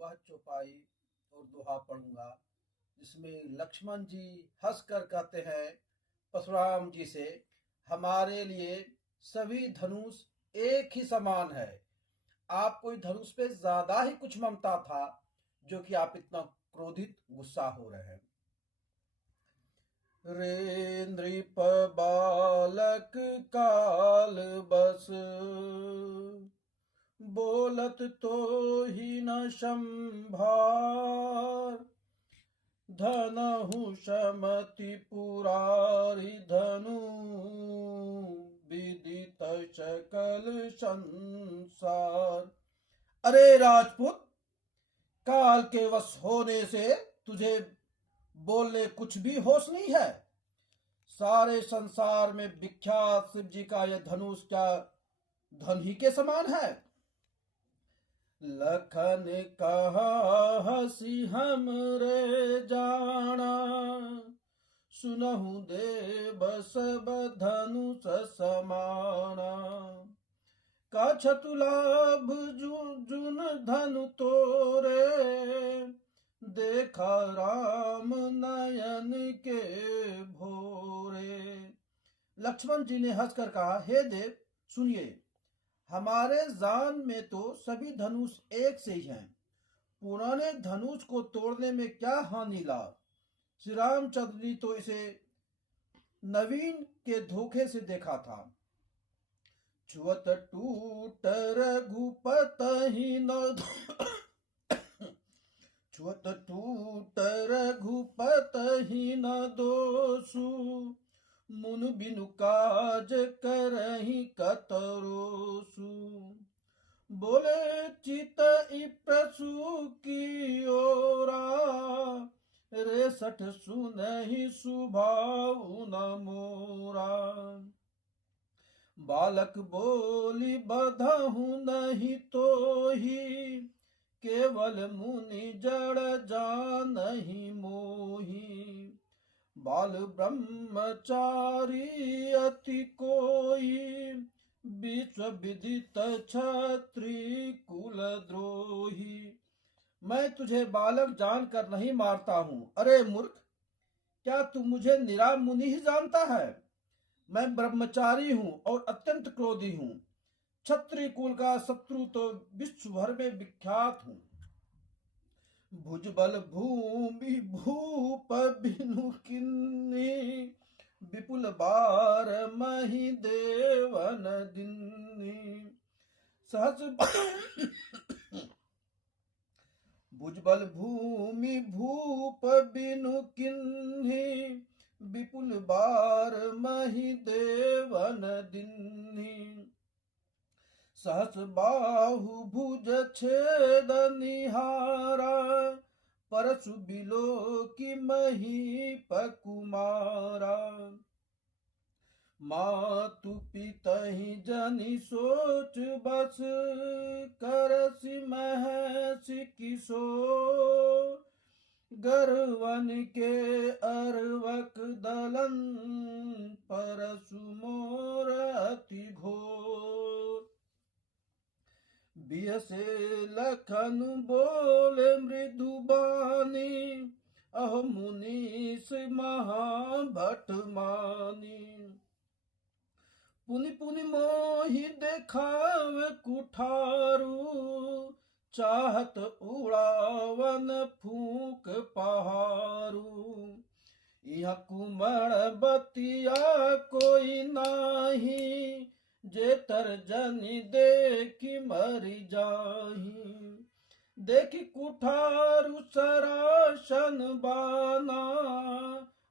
वह चौपाई और दोहा पढ़ूंगा जिसमें लक्ष्मण जी हंसकर कहते हैं परशुराम जी से, हमारे लिए सभी धनुष एक ही समान है। आपको इस धनुष पे ज्यादा ही कुछ ममता था जो कि आप इतना क्रोधित गुस्सा हो रहे हैं। रे नृप बालक काल बस, बोलत तो ही न संभार। धनहु समति पुरारी धनु, विदित सकल संसार। अरे राजपूत, काल के वश होने से तुझे बोलने कुछ भी होश नहीं है। सारे संसार में विख्यात शिव जी का यह धनुष क्या धन ही के समान है। लखन कहा हसी हमरे जाना, सुनहु देव सब धनुष समाना। का छतुलाभ जुन धनु तोरे, देखा राम नयन के भोरे। लक्ष्मण जी ने हंसकर कहा, हे देव सुनिए, हमारे जान में तो सभी धनुष एक से ही हैं। पुराने धनुष को तोड़ने में क्या हानि लाभ। श्री रामचंद्र जी तो इसे नवीन के धोखे से देखा था। छुअत टूट रघुपत ही न छुअत टूट रघुपत ही न दोषु, मुन बिनु काज करहि कतरोसु। बोले चित प्रसु की ओरा, रेसठ सुनहि सुभाउ न मोरा। बालक बोली बधहु नहीं तोही, केवल मुनि जड़ जानहि मोही। बाल ब्रह्मचारी अति कोई, विश्व विदित क्षत्रिय कुल द्रोही। मैं तुझे बालक जानकर नहीं मारता हूं। अरे मूर्ख, क्या तू मुझे निरा मुनि ही जानता है। मैं ब्रह्मचारी हूं और अत्यंत क्रोधी हूं। क्षत्रिय कुल का शत्रु तो विश्व भर में विख्यात हूं। भुजबल भूमि भूप बिनु किन्नी, विपुल बार मही देवन दिन्नी। सहस भुजबल भूमि भूप बिनु किन्ही, विपुल बार मही देवन दिन्नी। सहस बाहु भुज छेद निहारा, परशु बिलो की मही पकुमारा। मातु पितहि जनि सोच बस, करसि महसि किशोर। गर्वन के अरवक दलन, परशु मोर अति घोर। बियसे लखन बोले मृदु बानी, अहो मुनीस महाभट मानी। पुनि पुनि मोहि देखाव कुठारू, चाहत उड़ावन फूक पहारू। यह कुमड़ बतिया कोई नाही, जे तरजनी देखी मरी जाही। देखी कुठारू सरासन बाना,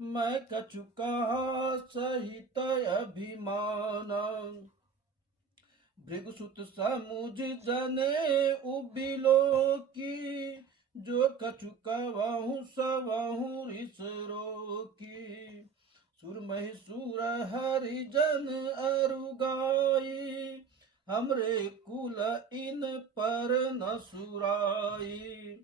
मैं कछु कहा सहित अभिमाना। भृगुसुत समुझ जने उबिलो की, जो कछु कहूँ सवहूँ ऋषरो की। सुरमहि सुर हरिजन अरुगाई, हमरे कुल इन पर न सुराई।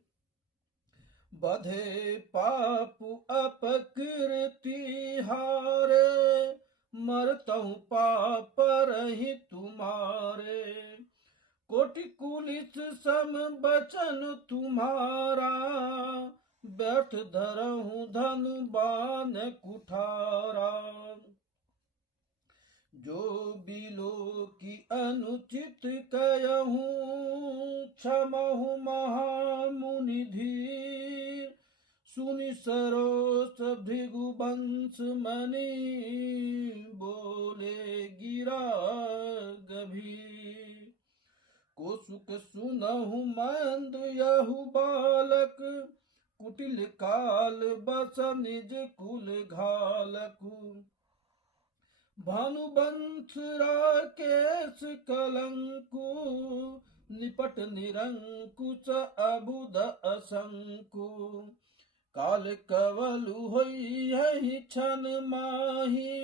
बधे पापु अपकृति हारे, मरतहु पाप रही तुम्हारे। कोटि कुलित सम बचन तुम्हारा, व्यर्थ धरहूं धनु बान कुठारा। जो बिलो की अनुचित कयहूं, क्षमहु महामुनि धीर। सुनि सरोस भृगुवंश मणि, बोले गिरा गभीर। को सुख सुनहु मंद यहु बालक, कुटिल काल बस निज कुल घालकु। भानुवंश राकेश कलंकु, निपट निरंकुश अबुध असंकु। काल कवलु होई क्षण माही,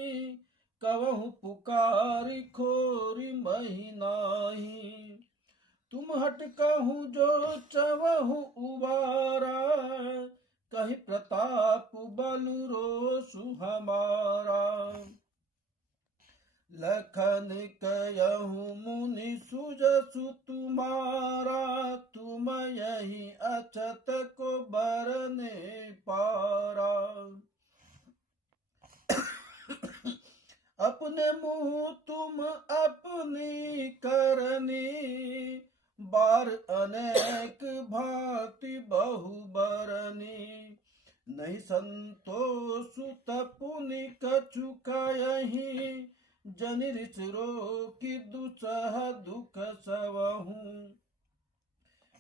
कवहु पुकारी खोरी मही नाही। तुम हट कहूँ जो चवहु उबारा, कहीं प्रताप बलु रोसु हमारा। लखन कयहूँ मुनि सुजसु तुम्हारा, तुम यही अछत को बरने पारा। अपने मुँह तुम अपनी करनी, बार अनेक भांति बहु बरनी। नहीं संतोष तपुनि कछु कयहि, जनि रिच रोकी दुसह दुख सवहूं।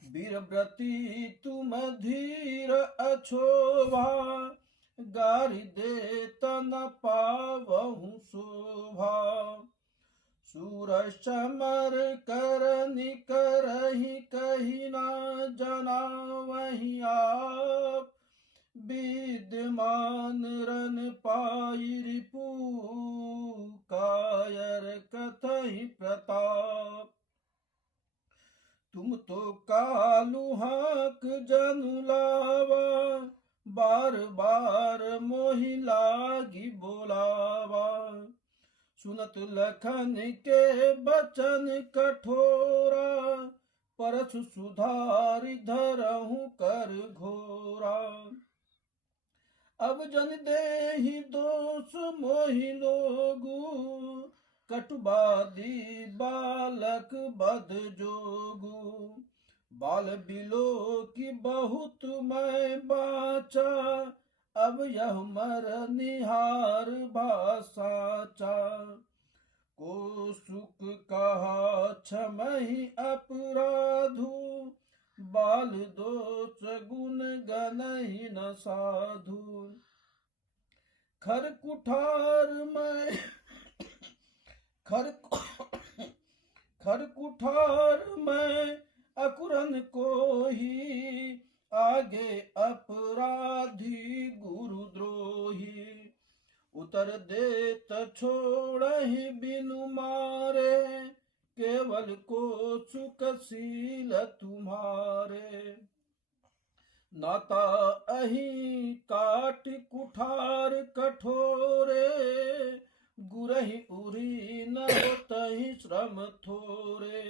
वीरव्रती तुम धीर अछोभा, गारि देत न पावहु शोभा। सूर समर करनि करहि, कहि न जनावहि आप। विद्यमान रन पाई रिपु, कायर कथहि प्रताप। तुम तो कालु हाक जनु लावा, बार बार मोहि लागी बोलावा। सुनत लखन के बचन कठोरा, परसु सुधारि धरहूं कर घोरा। अब जन देहि दोष मोहि लोगु, कटुबादी बालक बद जोगु। बाल बिलो की बहुत मैं बाचा, अब यह मर निहार भाषाचा। को सुख कहा क्षमहि अपराधु, बाल दोष गुण गनहि न साधु। खर कुठार में खर कुठार में अकुरन को ही, आगे अपराधी गुरुद्रोही। उतर देत छोड़हि बिनु मारे, केवल को सुखशील तुम्हारे। नाता अहि काट कुठार कठोरे, गुरहि उरी न तहि श्रम थोरे।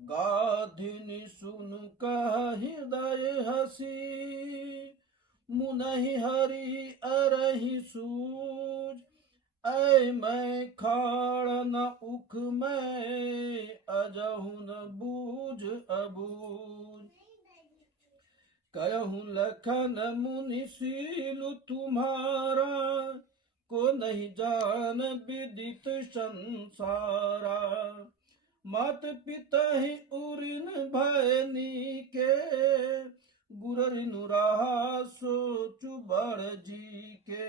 गाधिनी सुन कह हृदय हसी, मुनहि हरि अरहि सूझ। ऐ मैं खाड़ न उख मैं, अजहु न बूझ अबूझ। कहूँ लखन मुनि सीलु तुम्हारा, को नहीं जान विदित संसारा। मात पिता ही उरिन भयनी के, गुररिनु रहा सोचु बड़ जी के।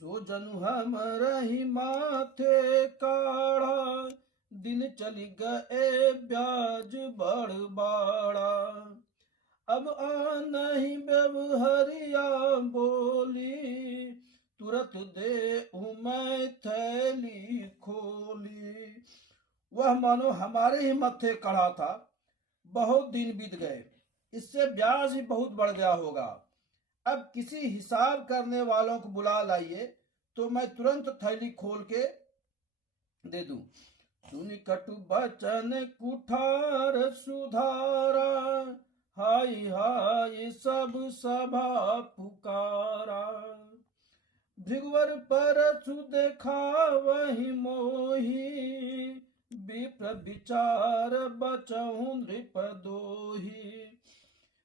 सो जनु हम रही माथे काढ़ा, दिन चली गए ब्याज बड़ बाड़ा। अब आनहि व्यवहरिया बोली, तुरत दे मैं थैली खोली। वह मानो हमारे ही मत्थे कड़ा था। बहुत दिन बीत गए, इससे ब्याज ही बहुत बढ़ गया होगा। अब किसी हिसाब करने वालों को बुला लाइए, तो मैं तुरंत थैली खोल के दे दूं। सुनि कटु बचन कुठार सुधारा, हाय हाय सब सभा पुकारा। भृगुवर परसु देखा वही मोही, विप्र विचार बचहु नृप दोही।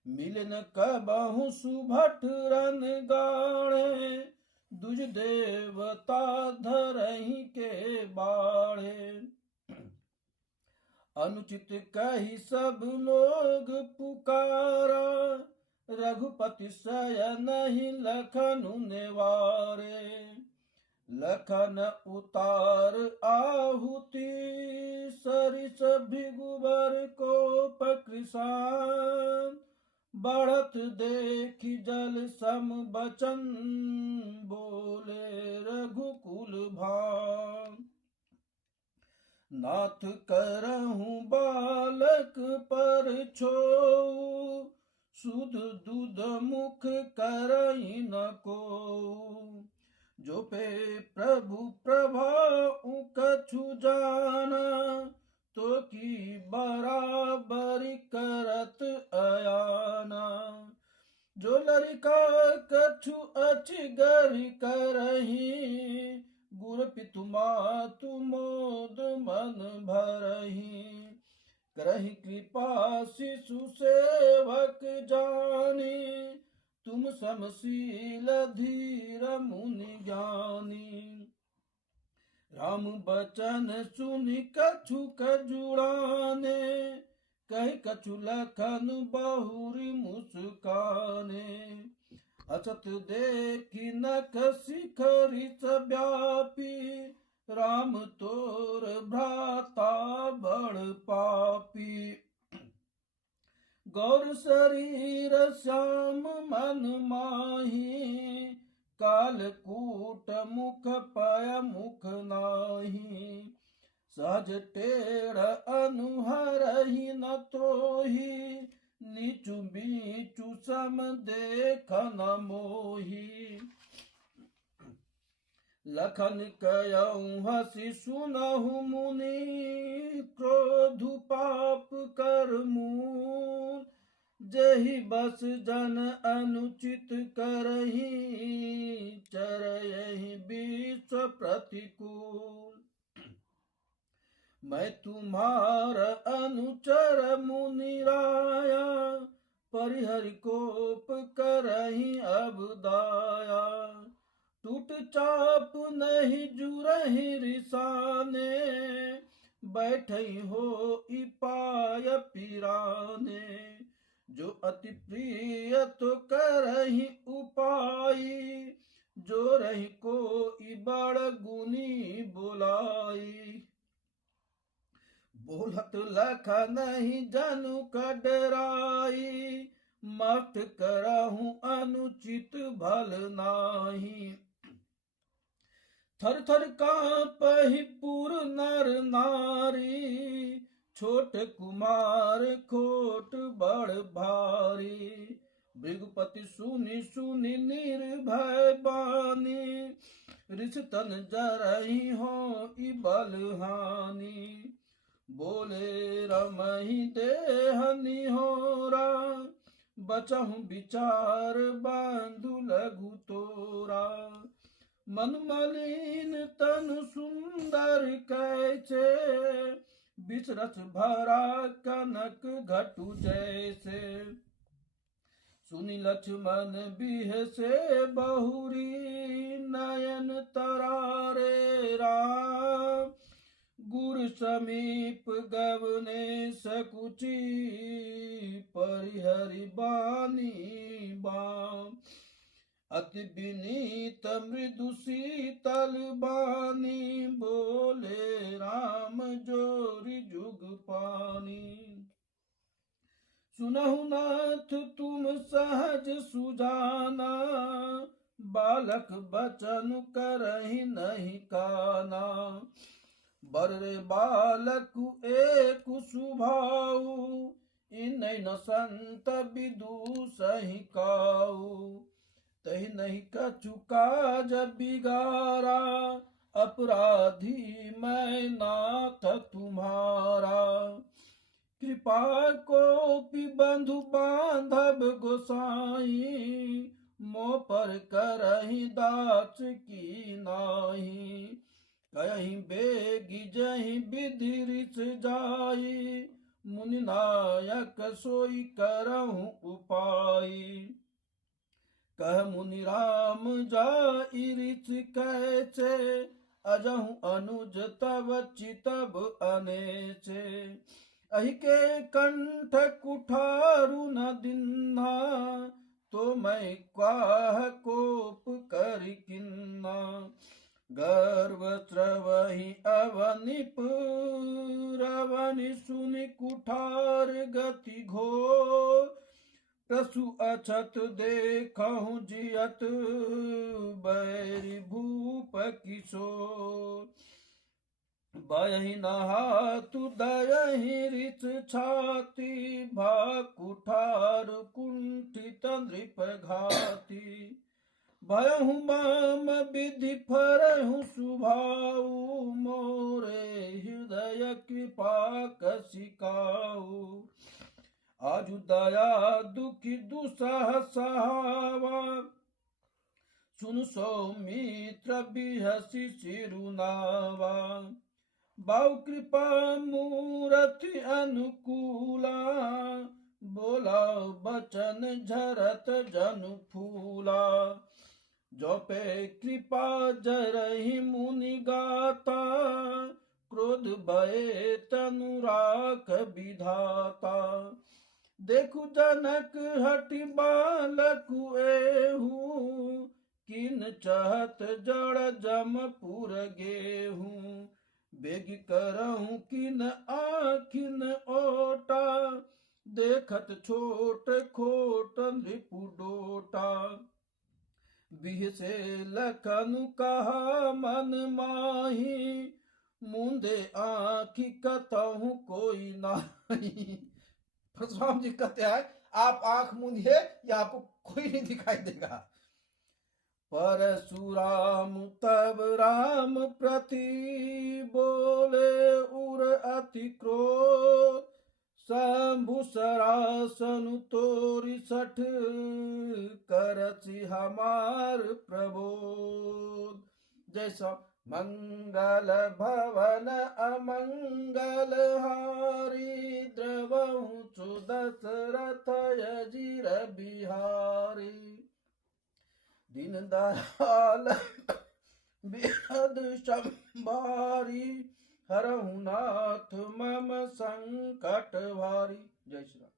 मिलन कबहु सुभट रन गाणे, दुज देवता धरहि के बाणे। अनुचित कही सब लोग पुकारा, रघुपति शयन ही लखन नेवारे। लखन उतार आहुति, सरिस भृगुवर कोप कृसान। बढ़त देखि जल सम बचन, बोले रघुकुल भान। नाथ करहूँ बालक पर छोऊ, सुध दूध मुख करई न को। जो पे प्रभु प्रभाऊ कछु जाना, तो की बराबरी करत अयाना। जो लरिका कछु अचिगर करही, गुर पितु मातु मोद मन भरही। करहि कृपा शिशु सेवक जानी, तुम समशील धीर मुनि ज्ञानी। राम बचन सुनि कछुक जुड़ाने, कहि कछु लखन बहुरी मुस्काने। असत देखि नख शिखरि व्यापी, राम तोर भ्राता बड़ पापी। गौर शरीर श्याम मन माही, कालकूट मुख पय मुख नाही। सहज टेढ़ अनुहरहि न तोही, नीचु बीचु सम देख न मोही। लखन कयऊ हसी सुनहु मुनि, क्रोधु पाप कर मूल। जहि बस जन अनुचित करही, चरयहि विश्व प्रतिकूल। मैं तुम्हार अनुचर मुनि राया, परिहरि कोप करही अब दाया। टूट चाप नहीं जुरहि रिसाने, बैठई हो इपाय पिराने। जो अति प्रिय तो करहि उपाई, जो रही को बड़ गुनी बुलाई। बोलत लखन ही जनु कडराई, मत करहूँ अनुचित भल नाही। थर थर कांपहि पुर नर नारी, छोट कुमार खोट बड़ भारी। भृगुपति सुनि सुनि निर्भय बानी, ऋष तन जरहि हो बल हानि। बोले रमहि देह निहोरा, बचहु विचार बांधु लघु तोरा। मन मलिन तनु सुंदर कैसे, बिचरस भरा कनक घटु जैसे। सुनि लक्ष्मण बिहसे बहुरी, नयन तरारे राम। गुर समीप गवने सकुची, परिहरि बानी बाम। अति विनीत मृदु शीतल बानी, बोले राम जोरि जुग पानी। सुनहु नाथ तुम सहज सुजाना, बालक बचन करहि नहीं काना। बर रे बालक एक सुभाऊ, इन्हीं न संत विदुषहि काऊ। तहि नहीं कछु काज बिगारा, अपराधी मैं नाथ तुम्हारा। कृपा को बंधु बांधव गोसाई, मोह पर करहि दास की नाही। कहीं बेगी जहीं विधि रिस जाई, मुनि नायक सोई करहु उपाय। कह मुनि राम जाई रिच कैसे, अजहु अनुज तब चितब अनेचे। अहि के कंठ कुठारु न दिन्हा, तो मैं क्वाह कोप कर किन्ना। गर्व स्रवहि अवनिप रवनि सुनि कुठार गति घोर। प्रसु अछत देखहु जियत बैरि भूप किशोर। बयहि नहातु दयहि रिच छाती, भा कुठार कुंठित नृप घाती। भयहु माम विधि फरहु सुभाऊ, मोरे हृदय कृपा कसिकाऊ। आजु दया दुखी दुसह सहावा, सुन सौमित्र बिहसी सिरुनावा। बाहु कृपा मूरति अनुकूला, बोला बचन झरत जनु फूला। जो पे कृपा जरहि मुनि गाता, क्रोध भय तनु राख विधाता। देखु जनक हटि बालकु एहू, किन चहत जड़ जमपुर गेहूँ। बेगी करहूँ किन आखिन ओटा, देखत छोट खोट नृपु डोटा। बिहसे लखनु कहा मन माही, मुंदे आँखि कतहु कोई नाही। परशुराम जी कहते हैं आप आंख मूंदिए या आपको कोई नहीं दिखाई देगा। परशुराम तब राम प्रति बोले उर अति क्रोध, शंभु सरासनु तोरि सठ करछि हमार प्रबोध। जैसा मंगल भवन अमंगल हारी, द्रवहु सुदशरथ अजीर बिहारी। दीन दयाल बेहद संभारी, हरहु नाथ मम संकट भारी। जय श्री राम।